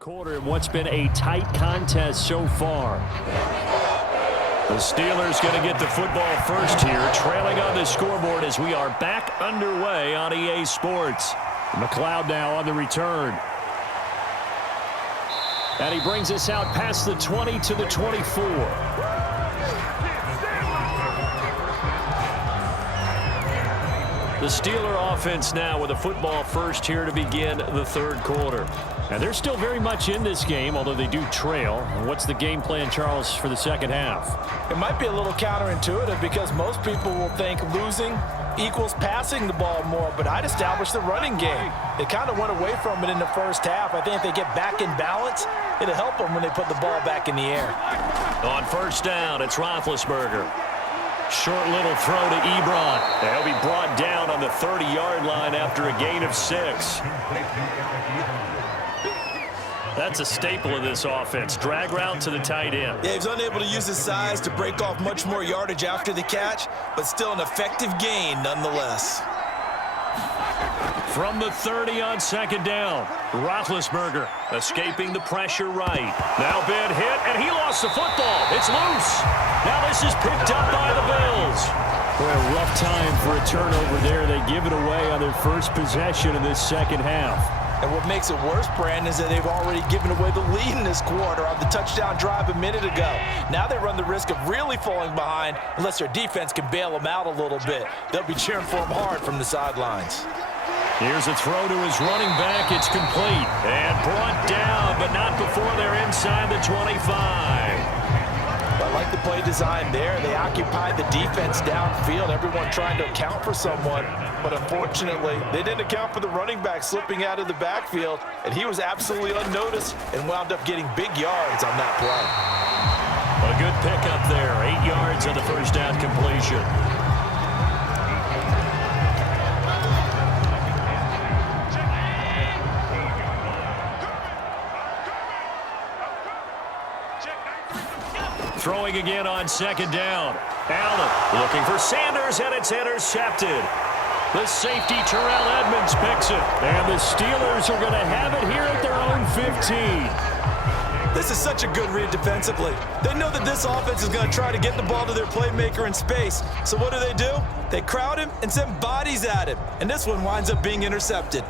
Quarter in what's been a tight contest so far. The Steelers going to get the football first here, trailing on the scoreboard as we are back underway on EA Sports. McLeod now on the return. And he brings us out past the 20 to the 24. The Steeler offense now with a football first here to begin the third quarter. And they're still very much in this game, although they do trail. What's the game plan, Charles, for the second half? It might be a little counterintuitive because most people will think losing equals passing the ball more, but I'd establish the running game. They kind of went away from it in the first half. I think if they get back in balance, it'll help them when they put the ball back in the air. On first down, it's Roethlisberger. Short little throw to Ebron. He'll be brought down on the 30-yard line after a gain of 6. That's a staple of this offense. Drag route to the tight end. Yeah, he's unable to use his size to break off much more yardage after the catch, but still an effective gain nonetheless. From the 30 on second down, Roethlisberger escaping the pressure right. Now bad hit, and he lost the football. It's loose. Now this is picked up by the Bills. Boy, a rough time for a turnover there. They give it away on their first possession in this second half. And what makes it worse, Brandon, is that they've already given away the lead in this quarter on the touchdown drive a minute ago. Now they run the risk of really falling behind unless their defense can bail them out a little bit. They'll be cheering for him hard from the sidelines. Here's a throw to his running back. It's complete and brought down, but not before they're inside the 25. I like the play design there. They occupied the defense downfield, everyone trying to account for someone. But unfortunately, they didn't account for the running back slipping out of the backfield, and he was absolutely unnoticed and wound up getting big yards on that play. A good pickup there. 8 yards on the first down completion. Throwing again on second down. Allen looking for Sanders, and it's intercepted. The safety, Terrell Edmonds, picks it. And the Steelers are going to have it here at their own 15. This is such a good read defensively. They know that this offense is going to try to get the ball to their playmaker in space. So what do? They crowd him and send bodies at him. And this one winds up being intercepted.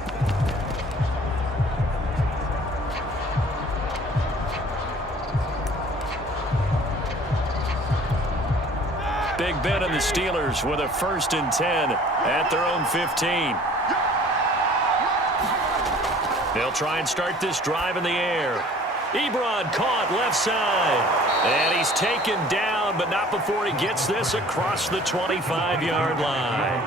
Big Ben and the Steelers with a 1st and 10 at their own 15. They'll try and start this drive in the air. Ebron caught left side. And he's taken down, but not before he gets this across the 25-yard line.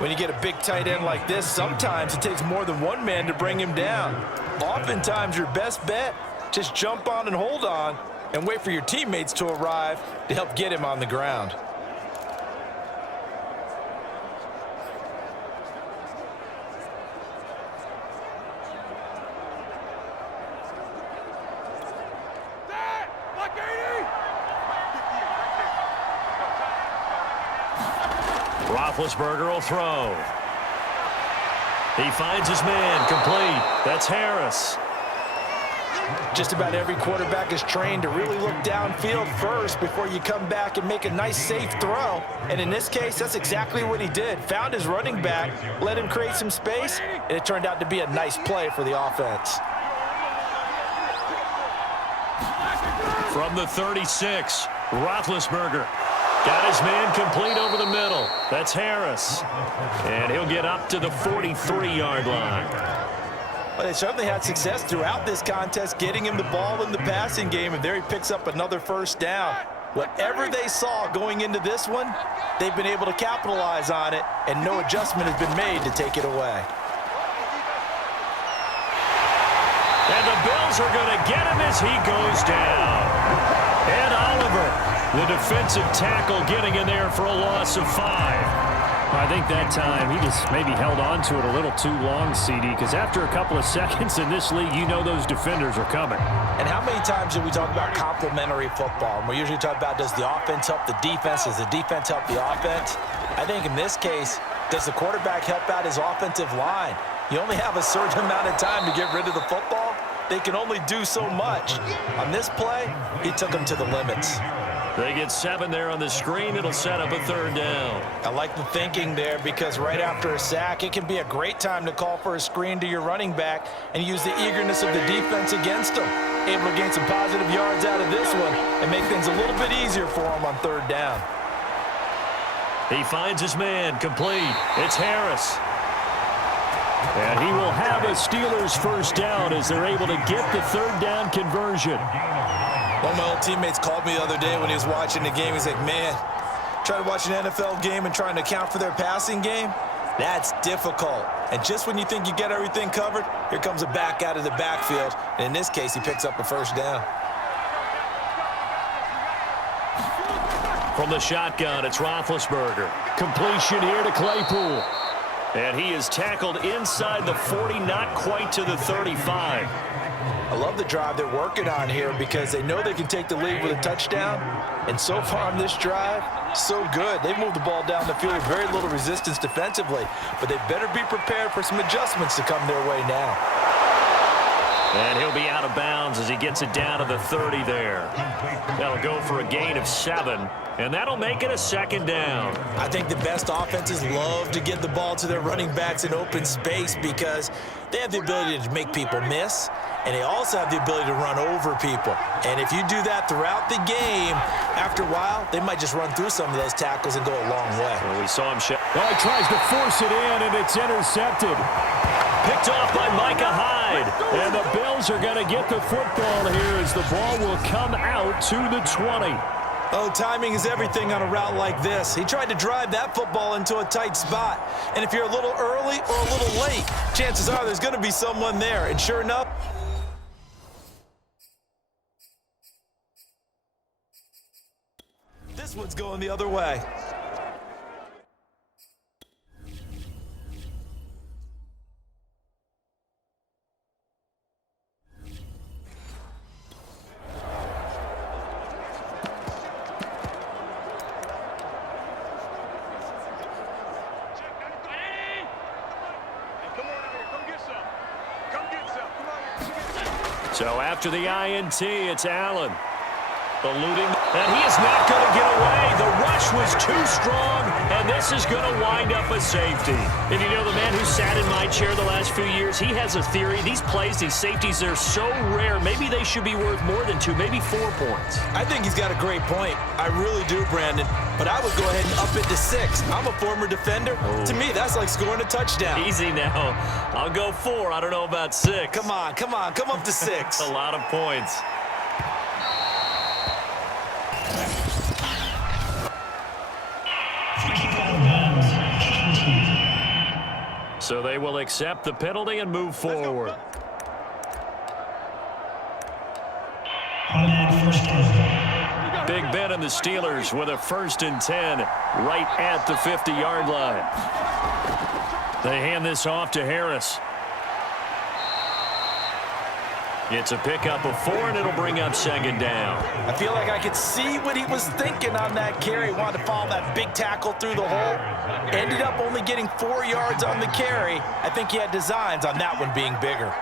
When you get a big tight end like this, sometimes it takes more than one man to bring him down. Oftentimes, your best bet, just jump on and hold on and wait for your teammates to arrive to help get him on the ground. Roethlisberger will throw. He finds his man, complete. That's Harris. Just about every quarterback is trained to really look downfield first before you come back and make a nice, safe throw. And in this case, that's exactly what he did. Found his running back, let him create some space, and it turned out to be a nice play for the offense. From the 36, Roethlisberger. Got his man complete over the middle. That's Harris. And he'll get up to the 43-yard line. Well, they certainly had success throughout this contest getting him the ball in the passing game, and there he picks up another first down. Whatever they saw going into this one, they've been able to capitalize on it, and no adjustment has been made to take it away. And the Bills are going to get him as he goes down. And Oliver, the defensive tackle, getting in there for a loss of 5. I think that time he just maybe held on to it a little too long, CD, because after a couple of seconds in this league, you know those defenders are coming. And how many times do we talk about complementary football? And we usually talk about, does the offense help the defense? Does the defense help the offense? I think in this case, does the quarterback help out his offensive line? You only have a certain amount of time to get rid of the football. they can only do so much. On this play, he took them to the limits. They get 7 there on the screen. It'll set up a 3rd down. I like the thinking there because right after a sack, it can be a great time to call for a screen to your running back and use the eagerness of the defense against them. Able to gain some positive yards out of this one and make things a little bit easier for him on 3rd down. He finds his man, complete. It's Harris. And he will have a Steelers 1st down as they're able to get the 3rd down conversion. One of my old teammates called me the other day when he was watching the game. He's like, man, trying to watch an NFL game and trying to account for their passing game, that's difficult. And just when you think you get everything covered, here comes a back out of the backfield. And in this case, he picks up a 1st down. From the shotgun, it's Roethlisberger. Completion here to Claypool. And he is tackled inside the 40, not quite to the 35. I love the drive they're working on here because they know they can take the lead with a touchdown. And so far on this drive, so good. They moved the ball down the field with very little resistance defensively. But they better be prepared for some adjustments to come their way now. And he'll be out of bounds as he gets it down to the 30 there. That'll go for a gain of 7. And that'll make it a 2nd down. I think the best offenses love to get the ball to their running backs in open space because they have the ability to make people miss, and they also have the ability to run over people. And if you do that throughout the game, after a while, they might just run through some of those tackles and go a long way. Well, we saw him well, he tries to force it in, and it's intercepted. Picked off by Micah Hyde. And the Bills are going to get the football here as the ball will come out to the 20. Oh, timing is everything on a route like this. He tried to drive that football into a tight spot. And if you're a little early or a little late, chances are there's going to be someone there. And sure enough, this one's going the other way. So after the INT, it's Allen. Eluding, and he is not going to get away. The rush was too strong, and this is going to wind up a safety. And you know, the man who sat in my chair the last few years, he has a theory. These plays, these safeties, they're so rare. Maybe they should be worth more than 2, maybe 4 points. I think he's got a great point. I really do, Brandon. But I would go ahead and up it to 6. I'm a former defender. Oh. To me, that's like scoring a touchdown. Easy now. I'll go 4. I don't know about 6. Come on. Come up to 6. A lot of points. So they will accept the penalty and move forward. Big Ben and the Steelers with a 1st and 10 right at the 50-yard line. They hand this off to Harris. It's a pickup of 4, and it'll bring up 2nd down. I feel like I could see what he was thinking on that carry. Wanted to follow that big tackle through the hole. Ended up only getting 4 yards on the carry. I think he had designs on that one being bigger.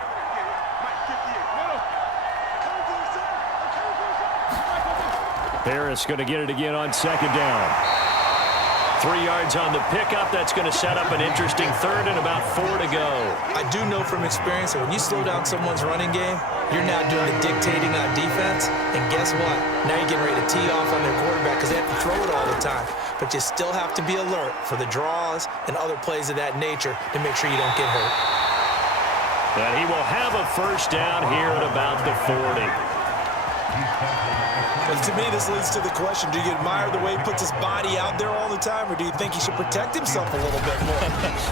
Harris going to get it again on 2nd down. 3 yards on the pickup. That's going to set up an interesting 3rd and about 4 to go. I do know from experience that when you slow down someone's running game, you're now doing the dictating on defense. And guess what? Now you're getting ready to tee off on their quarterback because they have to throw it all the time. But you still have to be alert for the draws and other plays of that nature to make sure you don't get hurt. And he will have a 1st down here at about the 40. And to me, this leads to the question, do you admire the way he puts his body out there all the time, or do you think he should protect himself a little bit more?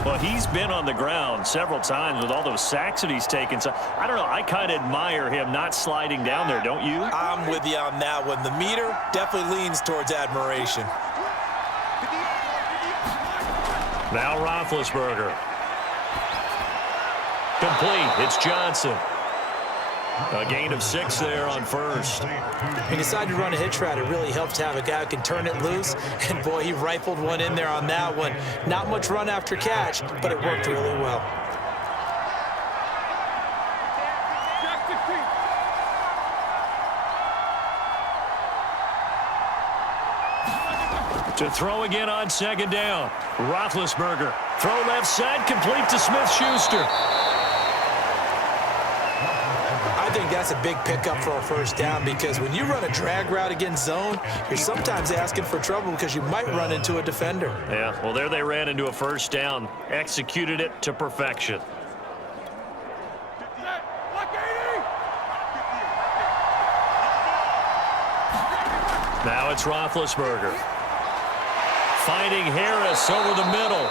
Well, he's been on the ground several times with all those sacks that he's taken. So, I don't know, I kind of admire him not sliding down there, don't you? I'm with you on that one. The meter definitely leans towards admiration. Now Roethlisberger. Complete. It's Johnson. A gain of 6 there on 1st. He decided to run a hitch route. It really helps to have a guy who can turn it loose. And, boy, he rifled one in there on that one. Not much run after catch, but it worked really well. To throw again on second down. Roethlisberger. Throw left side, complete to Smith-Schuster. I think that's a big pickup for a first down because when you run a drag route against zone, you're sometimes asking for trouble because you might run into a defender. Yeah, well, there they ran into a first down. Executed it to perfection. Now it's Roethlisberger. Finding Harris over the middle.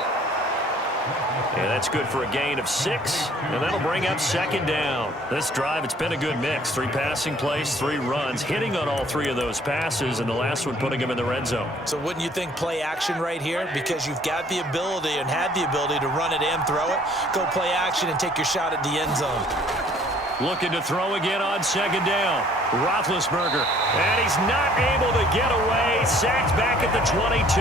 And that's good for a gain of 6, and that'll bring up second down. This drive, it's been a good mix. 3 passing plays, 3 runs, hitting on all 3 of those passes, and the last one putting him in the red zone. So wouldn't you think play action right here? Because you've got the ability and had the ability to run it and throw it. Go play action and take your shot at the end zone. Looking to throw again on second down. Roethlisberger, and he's not able to get away. Sacked back at the 22.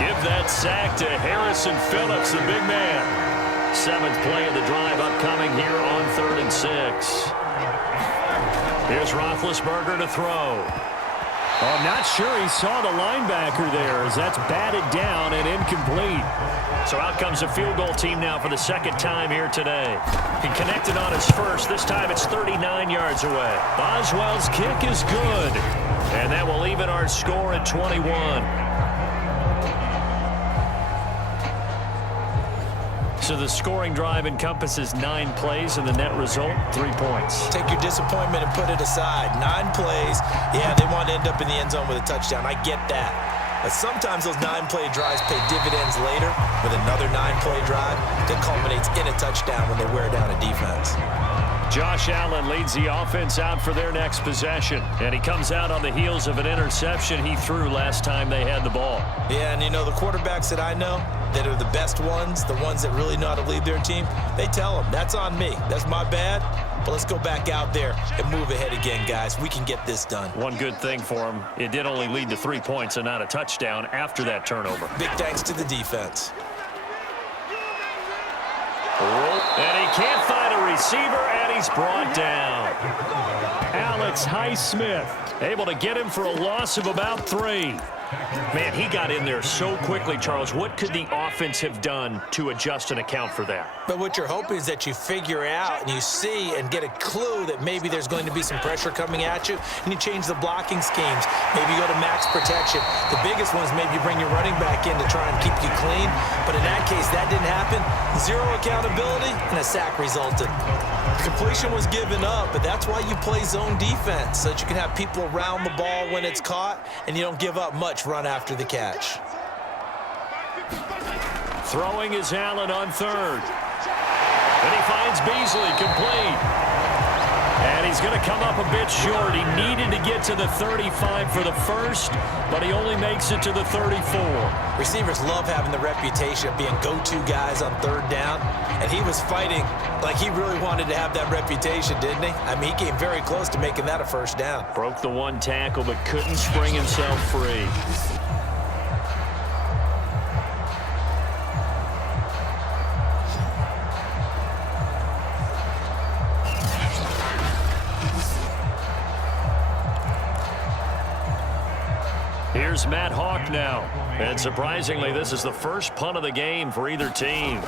Give that sack to Harrison Phillips, the big man. 7th play of the drive upcoming here on 3rd and 6. Here's Roethlisberger to throw. Oh, I'm not sure he saw the linebacker there as that's batted down and incomplete. So out comes the field goal team now for the 2nd time here today. He connected on his first. This time it's 39 yards away. Boswell's kick is good. And that will even our score at 21. So the scoring drive encompasses 9 plays, and the net result, 3 points. Take your disappointment and put it aside. 9 plays. Yeah, they want to end up in the end zone with a touchdown. I get that. But sometimes those 9-play drives pay dividends later with another 9-play drive that culminates in a touchdown when they wear down a defense. Josh Allen leads the offense out for their next possession. And he comes out on the heels of an interception he threw last time they had the ball. Yeah, and you know, the quarterbacks that I know that are the best ones, the ones that really know how to lead their team, they tell them, that's on me. That's my bad. But let's go back out there and move ahead again, guys. We can get this done. One good thing for him, it did only lead to 3 points and not a touchdown after that turnover. Big thanks to the defense. And he can't find a receiver, and he's brought down. Alex Highsmith able to get him for a loss of about 3. Man, he got in there so quickly, Charles. What could the offense have done to adjust and account for that? But what you're hoping is that you figure out and you see and get a clue that maybe there's going to be some pressure coming at you, and you change the blocking schemes. Maybe you go to max protection. The biggest one is maybe you bring your running back in to try and keep you clean. But in that case, that didn't happen. 0 accountability, and a sack resulted. Completion was given up, but that's why you play zone defense, so that you can have people around the ball when it's caught, and you don't give up much run after the catch. Throwing is Allen on 3rd. And he finds Beasley complete. And he's going to come up a bit short. He needed to get to the 35 for the first, but he only makes it to the 34. Receivers love having the reputation of being go-to guys on 3rd down, and he was fighting like he really wanted to have that reputation, didn't he? I mean, he came very close to making that a first down. Broke the 1 tackle, but couldn't spring himself free. Here's Matt Hawk now. And surprisingly, this is the first punt of the game for either team.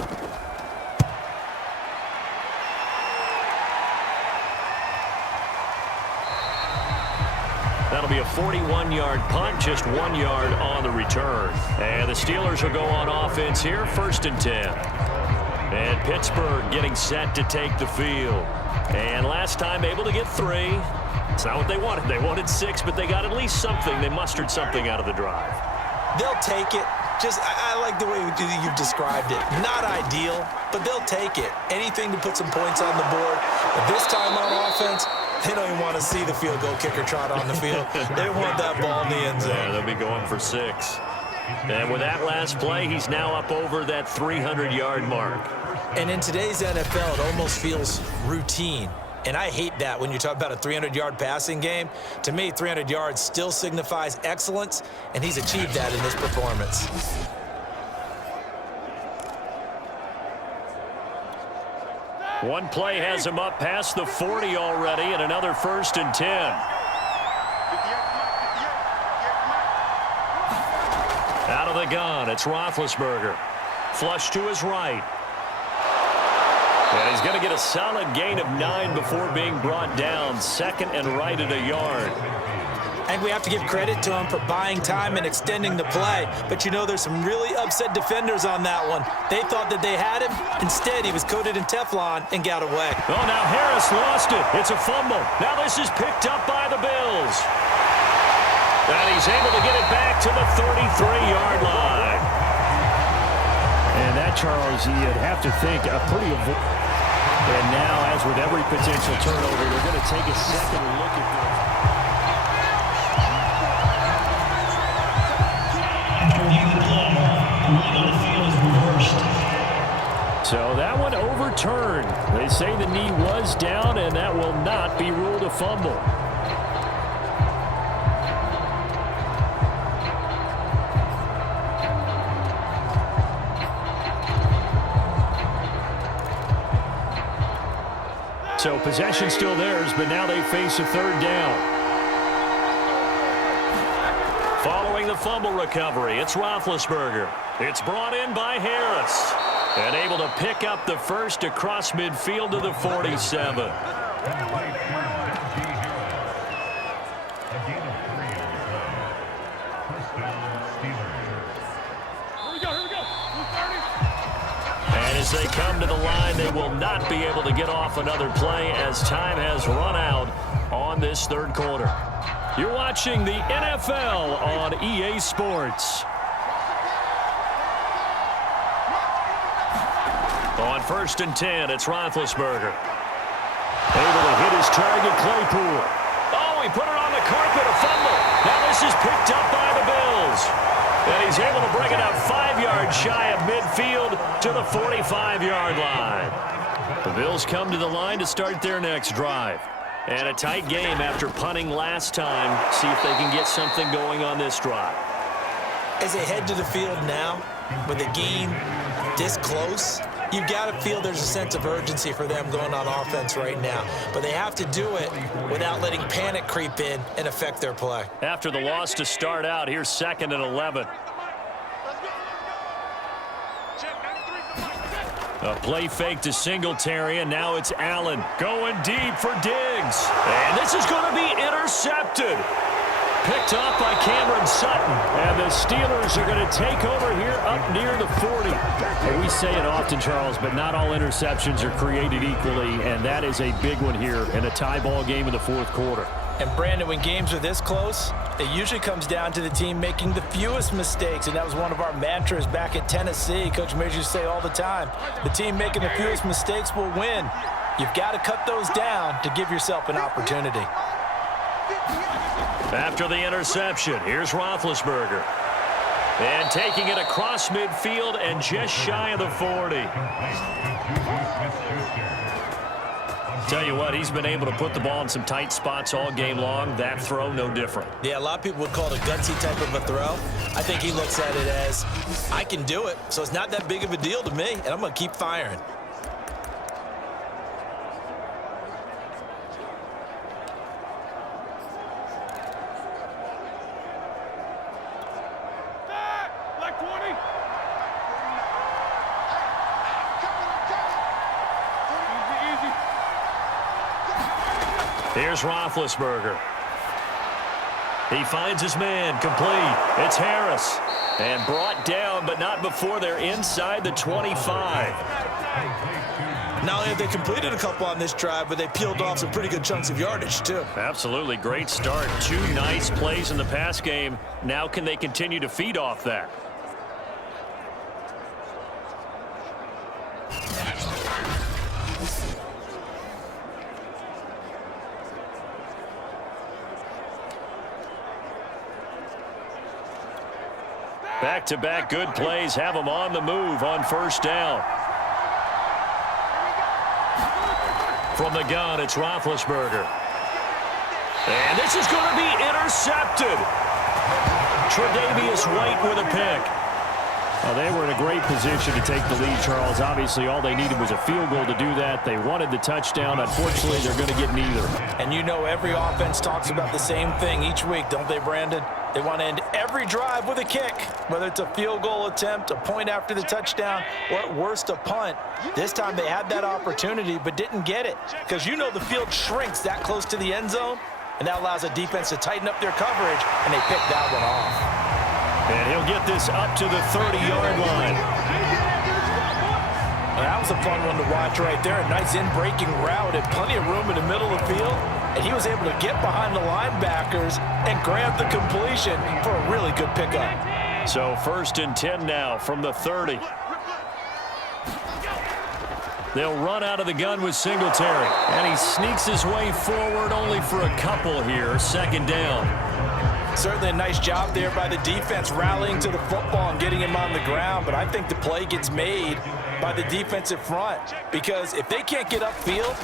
That'll be a 41-yard punt, just 1 yard on the return. And the Steelers will go on offense here, 1st and 10. And Pittsburgh getting set to take the field. And last time able to get 3. It's not what they wanted. They wanted 6, but they got at least something. They mustered something out of the drive. They'll take it. I like the way you've described it. Not ideal, but they'll take it. Anything to put some points on the board. But this time on offense, they don't even want to see the field goal kicker trot on the field. They want that ball in the end zone. Yeah, they'll be going for 6. And with that last play, he's now up over that 300-yard mark. And in today's NFL, it almost feels routine. And I hate that when you talk about a 300-yard passing game. To me, 300 yards still signifies excellence, and he's achieved that in this performance. One play has him up past the 40 already, and another 1st and 10. From the gun, it's Roethlisberger. Flush to his right. And he's going to get a solid gain of 9 before being brought down. Second and right at a yard. And we have to give credit to him for buying time and extending the play. But, you know, there's some really upset defenders on that one. They thought that they had him. Instead, he was coated in Teflon and got away. Oh, now Harris lost it. It's a fumble. Now this is picked up by the Bills. And he's able to get it back to the 33-yard line. And that, Charles, you'd have to think a pretty... And now, as with every potential turnover, they're going to take a second look at this. So that one overturned. They say the knee was down, and that will not be ruled a fumble. So possession still theirs, but now they face a third down. Following the fumble recovery, it's Roethlisberger. It's brought in by Harris. And able to pick up the first across midfield to the 47. And as they come to the line, they will not be able to get off another play as time has run out on this third quarter. You're watching the NFL on EA Sports. On 1st and 10, it's Roethlisberger. Able to hit his target, Claypool. Oh, he put it on the carpet, a fumble. Now this is picked up by the Bills. And he's able to bring it up 5 yards shy of midfield to the 45-yard line. The Bills come to the line to start their next drive. And a tight game after punting last time. See if they can get something going on this drive. As they head to the field now, with the game this close, you've got to feel there's a sense of urgency for them going on offense right now. But they have to do it without letting panic creep in and affect their play. After the loss to start out, here's 2nd and 11. A play fake to Singletary, and now it's Allen going deep for Diggs. And this is going to be intercepted. Picked off by Cameron Sutton. And the Steelers are going to take over here up near the 40. And we say it often, Charles, but not all interceptions are created equally, and that is a big one here in a tie ball game in the fourth quarter. And, Brandon, when games are this close, it usually comes down to the team making the fewest mistakes, and that was one of our mantras back at Tennessee. Coach Major used to say all the time, the team making the fewest mistakes will win. You've got to cut those down to give yourself an opportunity. After the interception, here's Roethlisberger. And taking it across midfield and just shy of the 40. Tell you what, he's been able to put the ball in some tight spots all game long. That throw, no different. Yeah, a lot of people would call it a gutsy type of a throw. I think he looks at it as, I can do it, so it's not that big of a deal to me, and I'm going to keep firing. Here's Roethlisberger. He finds his man, complete. It's Harris. And brought down, but not before they're inside the 25. Not only have they completed a couple on this drive, but they peeled off some pretty good chunks of yardage, too. Absolutely. Great start. 2 nice plays in the pass game. Now can they continue to feed off that? Back-to-back good plays have them on the move on first down. From the gun, it's Roethlisberger. And this is going to be intercepted. Tre'Davious White with a pick. Well, they were in a great position to take the lead, Charles. Obviously, all they needed was a field goal to do that. They wanted the touchdown. Unfortunately, they're going to get neither. And you know every offense talks about the same thing each week, don't they, Brandon? They want to end every drive with a kick, whether it's a field goal attempt, a point after the touchdown, or at worst a punt. This time they had that opportunity but didn't get it because you know the field shrinks that close to the end zone, and that allows a defense to tighten up their coverage, and they picked that one off. And he'll get this up to the 30-yard line. That was a fun one to watch right there. A nice in-breaking route and plenty of room in the middle of the field. And he was able to get behind the linebackers and grab the completion for a really good pickup. So 1st and 10 now from the 30. They'll run out of the gun with Singletary. And he sneaks his way forward only for a couple here. 2nd down. Certainly a nice job there by the defense rallying to the football and getting him on the ground. But I think the play gets made by the defensive front because if they can't get upfield,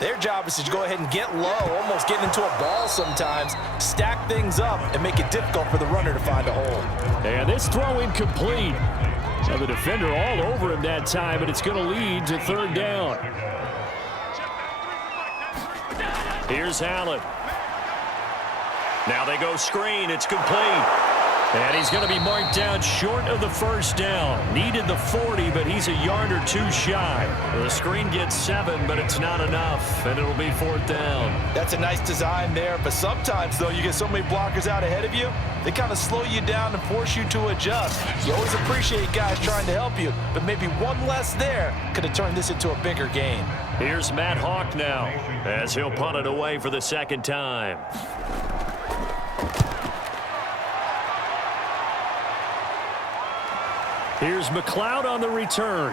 their job is to go ahead and get low, almost get into a ball sometimes, stack things up, and make it difficult for the runner to find a hole. And this throw incomplete. Now the defender all over him that time, but it's going to lead to 3rd down. Here's Allen. Now they go screen. It's complete. And he's going to be marked down short of the 1st down. Needed the 40, but he's a yard or two shy. The screen gets 7, but it's not enough, and it'll be 4th down. That's a nice design there, but sometimes, though, you get so many blockers out ahead of you, they kind of slow you down and force you to adjust. You always appreciate guys trying to help you, but maybe one less there could have turned this into a bigger gain. Here's Matt Hawk now as he'll punt it away for the 2nd time. Here's McLeod on the return.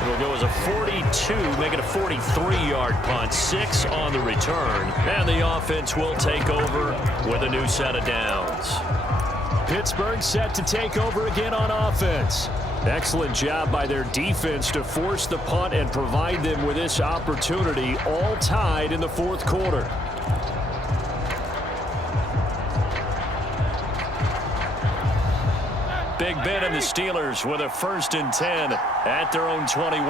It'll go as a 42, make it a 43-yard punt. 6 on the return. And the offense will take over with a new set of downs. Pittsburgh set to take over again on offense. Excellent job by their defense to force the punt and provide them with this opportunity, all tied in the 4th quarter. Big Ben and the Steelers with a 1st and 10 at their own 21.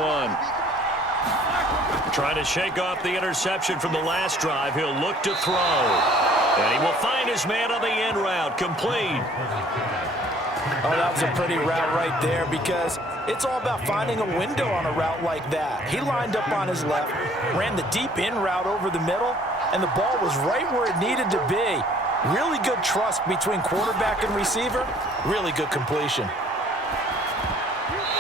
Trying to shake off the interception from the last drive. He'll look to throw. And he will find his man on the end route. Complete. Oh, that was a pretty route right there because it's all about finding a window on a route like that. He lined up on his left, ran the deep in route over the middle, and the ball was right where it needed to be. Really good trust between quarterback and receiver. Really good completion.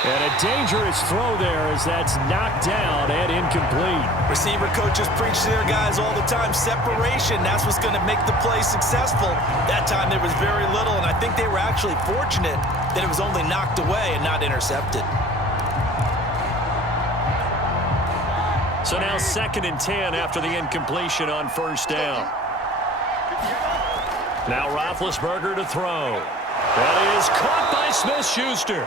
And a dangerous throw there as that's knocked down and incomplete. Receiver coaches preach to their guys all the time. Separation, that's what's going to make the play successful. That time there was very little, and I think they were actually fortunate that it was only knocked away and not intercepted. So now 2nd and 10 after the incompletion on 1st down. Now Roethlisberger to throw. That is caught by Smith-Schuster.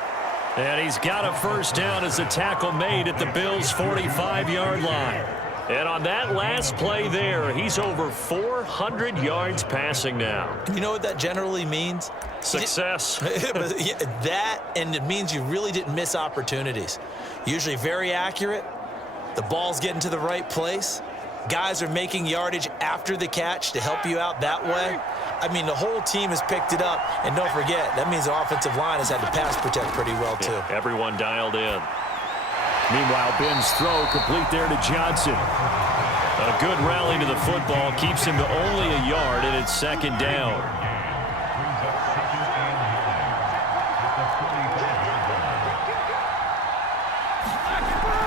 And he's got a 1st down as the tackle made at the Bills' 45-yard line. And on that last play there, he's over 400 yards passing now. You know what that generally means? Success. That, and it means you really didn't miss opportunities. Usually very accurate. The ball's getting to the right place. Guys are making yardage after the catch to help you out that way. I mean, the whole team has picked it up. And don't forget, that means the offensive line has had to pass protect pretty well, too. Yeah, everyone dialed in. Meanwhile, Ben's throw complete there to Johnson. A good rally to the football keeps him to only a yard, and it's 2nd down.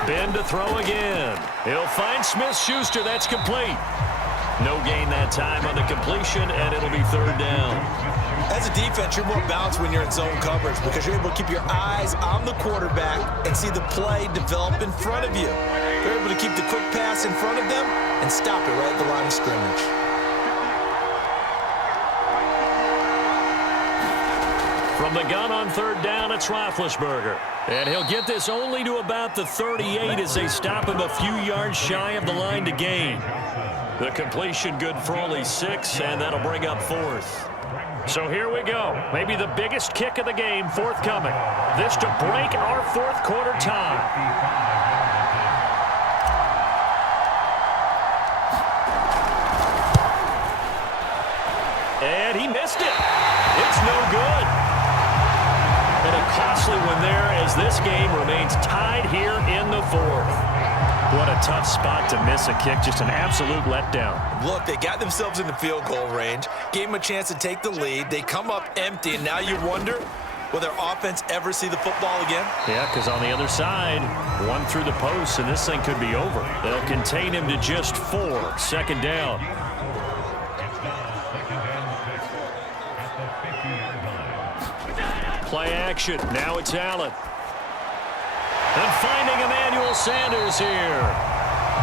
Ben to throw again. He'll find Smith-Schuster. That's complete. No gain that time on the completion, and it'll be 3rd down. As a defense, you're more balanced when you're in zone coverage because you're able to keep your eyes on the quarterback and see the play develop in front of you. You're able to keep the quick pass in front of them and stop it right at the line of scrimmage. From the gun on 3rd down, it's Roethlisberger. And he'll get this only to about the 38 as they stop him a few yards shy of the line to gain. The completion good for only 6, and that'll bring up 4th. So here we go. Maybe the biggest kick of the game forthcoming. This to break our fourth quarter tie. And he missed it. It's no good. And a costly one there as this game remains tied here in the fourth. What a tough spot to miss a kick. Just an absolute letdown. Look, they got themselves in the field goal range, gave them a chance to take the lead. They come up empty, and now you wonder, will their offense ever see the football again? Yeah, because on the other side, one through the post, and this thing could be over. They'll contain him to just 4. Second down. Play action. Now it's Allen. And finding Emmanuel Sanders here.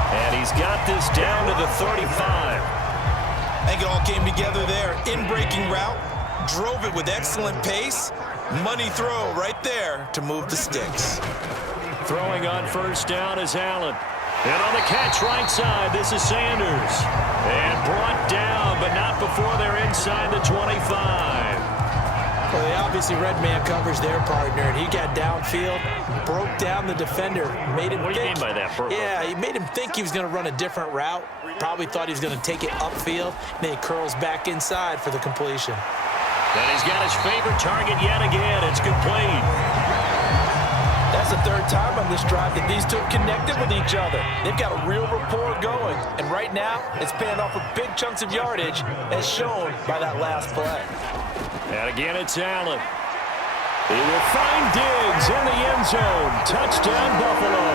And he's got this down to the 35. I think it all came together there. In-breaking route, drove it with excellent pace. Money throw right there to move the sticks. Throwing on first down is Allen. And on the catch right side, this is Sanders. And brought down, but not before they're inside the 25. Well, they obviously read man coverage their partner, and he got downfield, broke down the defender, made him think. What do you mean by that, Burko? Yeah, he made him think he was going to run a different route. Probably thought he was going to take it upfield, and then he curls back inside for the completion. And he's got his favorite target yet again. It's complete. That's the third time on this drive that these two have connected with each other. They've got a real rapport going, and right now it's paying off with big chunks of yardage, as shown by that last play. And again, it's Allen. He will find Diggs in the end zone. Touchdown, Buffalo.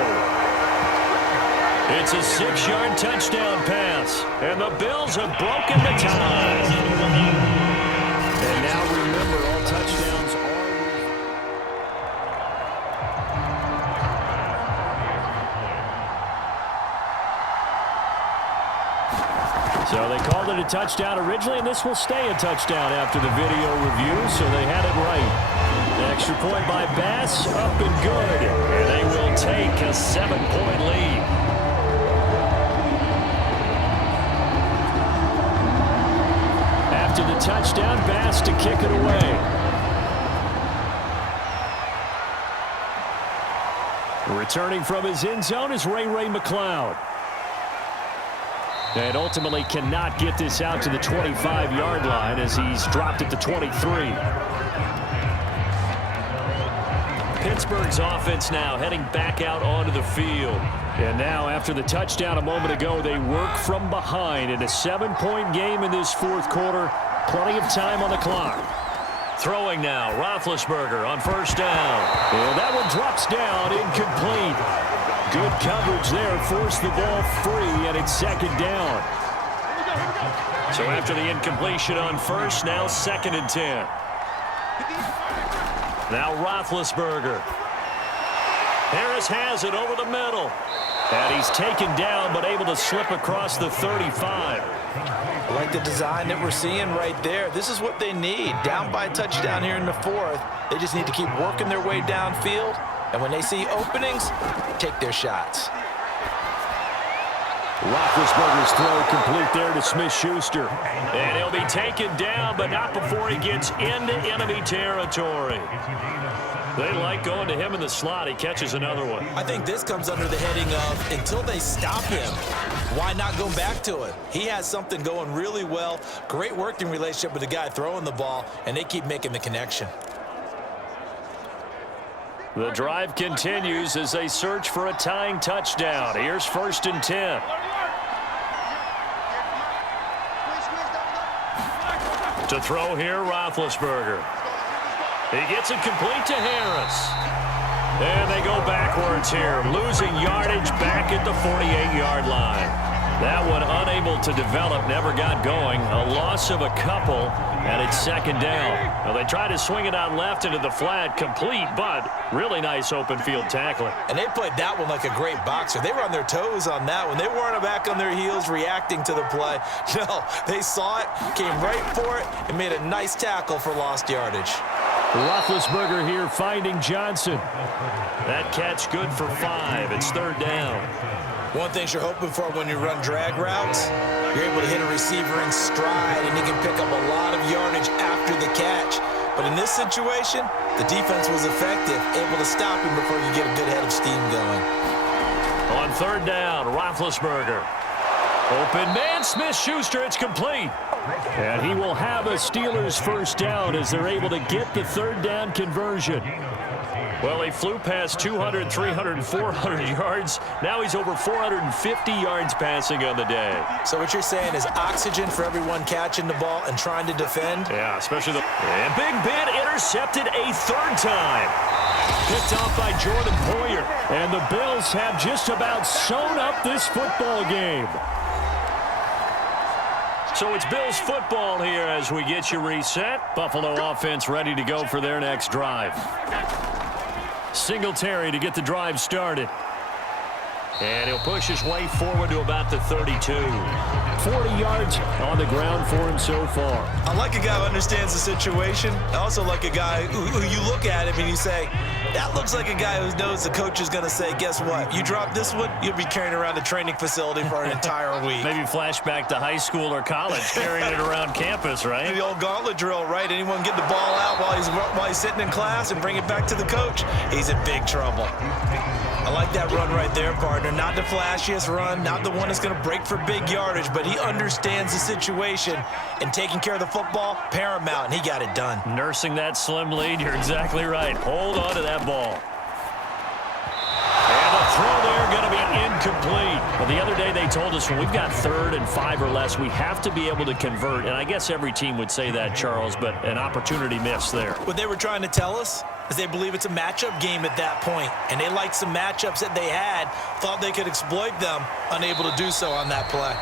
It's a 6-yard touchdown pass. And the Bills have broken the tie. And now remember, all touchdowns are... So they called it a touchdown originally, and this will stay a touchdown after the video review, so they had it right. The extra point by Bass, up and good, and they will take a 7-point lead. After the touchdown, Bass to kick it away. Returning from his end zone is Ray McCloud. And ultimately cannot get this out to the 25-yard line as he's dropped at the 23. Pittsburgh's offense now heading back out onto the field. And now after the touchdown a moment ago, they work from behind in a 7-point game in this fourth quarter. Plenty of time on the clock. Throwing now, Roethlisberger on first down. And that one drops down, incomplete. Good coverage there, forced the ball free, and it's second down. So after the incompletion on first, now 2nd and 10. Now Roethlisberger. Harris has it over the middle. And he's taken down, but able to slip across the 35. I like the design that we're seeing right there. This is what they need. Down by a touchdown here in the fourth. They just need to keep working their way downfield. And when they see openings, take their shots. Roethlisberger's throw complete there to Smith-Schuster. And he'll be taken down, but not before he gets into enemy territory. They like going to him in the slot. He catches another one. I think this comes under the heading of until they stop him, why not go back to it? He has something going really well. Great working relationship with the guy throwing the ball, and they keep making the connection. The drive continues as they search for a tying touchdown. Here's 1st and 10. To throw here, Roethlisberger. He gets it complete to Harris. And they go backwards here, losing yardage back at the 48-yard line. That one unable to develop, never got going. A loss of a couple, and it's 2nd down. Now they try to swing it out left into the flat, complete, but really nice open field tackling. And they played that one like a great boxer. They were on their toes on that one. They weren't back on their heels reacting to the play. No, they saw it, came right for it, and made a nice tackle for lost yardage. Roethlisberger here finding Johnson. That catch good for 5. It's 3rd down. One thing you're hoping for when you run drag routes, you're able to hit a receiver in stride, and he can pick up a lot of yardage after the catch. But in this situation, the defense was effective, able to stop him before you get a good head of steam going. On 3rd down, Roethlisberger. Open man, Smith-Schuster, it's complete. And he will have a Steelers first down as they're able to get the 3rd down conversion. Well, he flew past 200, 300, 400 yards. Now he's over 450 yards passing on the day. So what you're saying is oxygen for everyone catching the ball and trying to defend? Yeah, especially And Big Ben intercepted a 3rd time. Picked off by Jordan Poyer. And the Bills have just about sewn up this football game. So it's Bills football here as we get you reset. Buffalo offense ready to go for their next drive. Singletary to get the drive started. And he'll push his way forward to about the 32. 40 yards on the ground for him so far. I like a guy who understands the situation. I also like a guy who you look at him and you say, that looks like a guy who knows the coach is going to say, guess what? You drop this one, you'll be carrying around a training facility for an entire week. Maybe flashback to high school or college, carrying it around campus, right? The old gauntlet drill, right? Anyone get the ball out while he's sitting in class and bring it back to the coach, he's in big trouble. I like that run right there, partner. Not the flashiest run, not the one that's going to break for big yardage, but he understands the situation, and taking care of the football, paramount, and he got it done. Nursing that slim lead, you're exactly right. Hold on to that ball. And the throw there going to be incomplete. Well, the other day they told us when we've got 3rd and 5 or less, we have to be able to convert, and I guess every team would say that, Charles, but an opportunity missed there. What they were trying to tell us is they believe it's a matchup game at that point, and they liked some matchups that they had, thought they could exploit them, unable to do so on that play.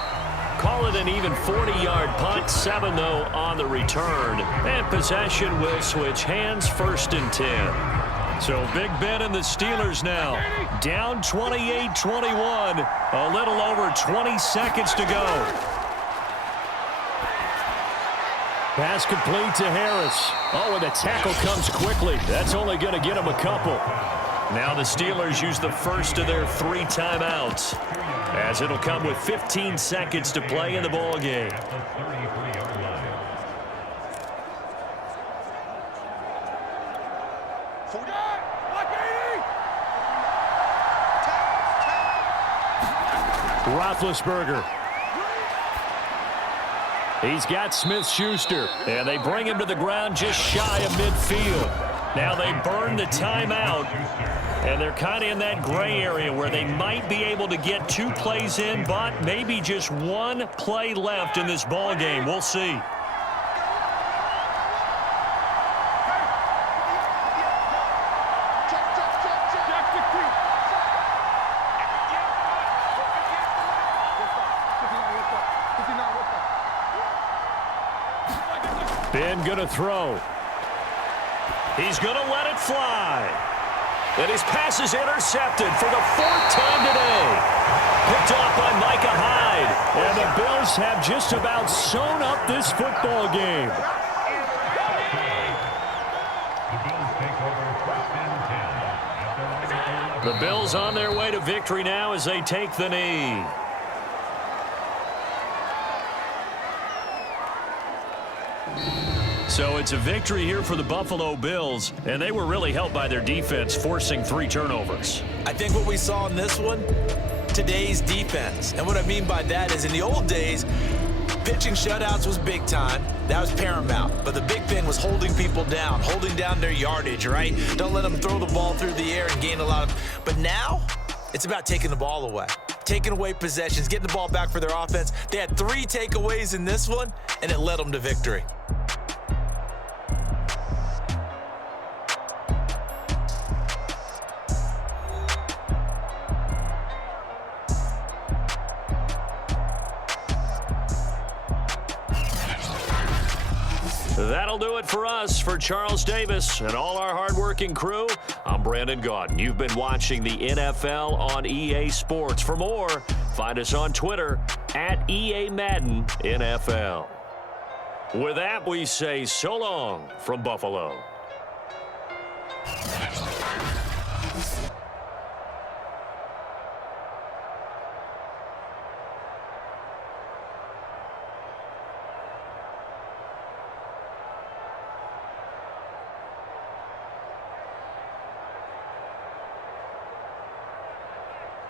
Call it an even 40-yard punt, 7 though on the return, and possession will switch hands, 1st and 10. So Big Ben and the Steelers now down 28-21, a little over 20 seconds to go. Pass complete to Harris. Oh, and the tackle comes quickly. That's only going to get him a couple. Now the Steelers use the first of their 3 timeouts, as it'll come with 15 seconds to play in the ball game. Roethlisberger. He's got Smith-Schuster, and they bring him to the ground just shy of midfield. Now they burn the timeout, and they're kind of in that gray area where they might be able to get 2 plays in, but maybe just 1 play left in this ball game. We'll see. Ben gonna throw. He's gonna let it fly. And his pass is intercepted for the 4th time today. Picked off by Micah Hyde. And the Bills have just about sewn up this football game. The Bills on their way to victory now as they take the knee. So it's a victory here for the Buffalo Bills, and they were really helped by their defense, forcing 3 turnovers. I think what we saw in this one, today's defense. And what I mean by that is in the old days, pitching shutouts was big time. That was paramount. But the big thing was holding people down, holding down their yardage, right? Don't let them throw the ball through the air and gain a lot of... But now, it's about taking the ball away. Taking away possessions, getting the ball back for their offense. They had 3 takeaways in this one, and it led them to victory. That'll do it for us. For Charles Davis and all our hardworking crew, I'm Brandon Gaudin. You've been watching the NFL on EA Sports. For more, find us on Twitter at EA Madden NFL. With that, we say so long from Buffalo.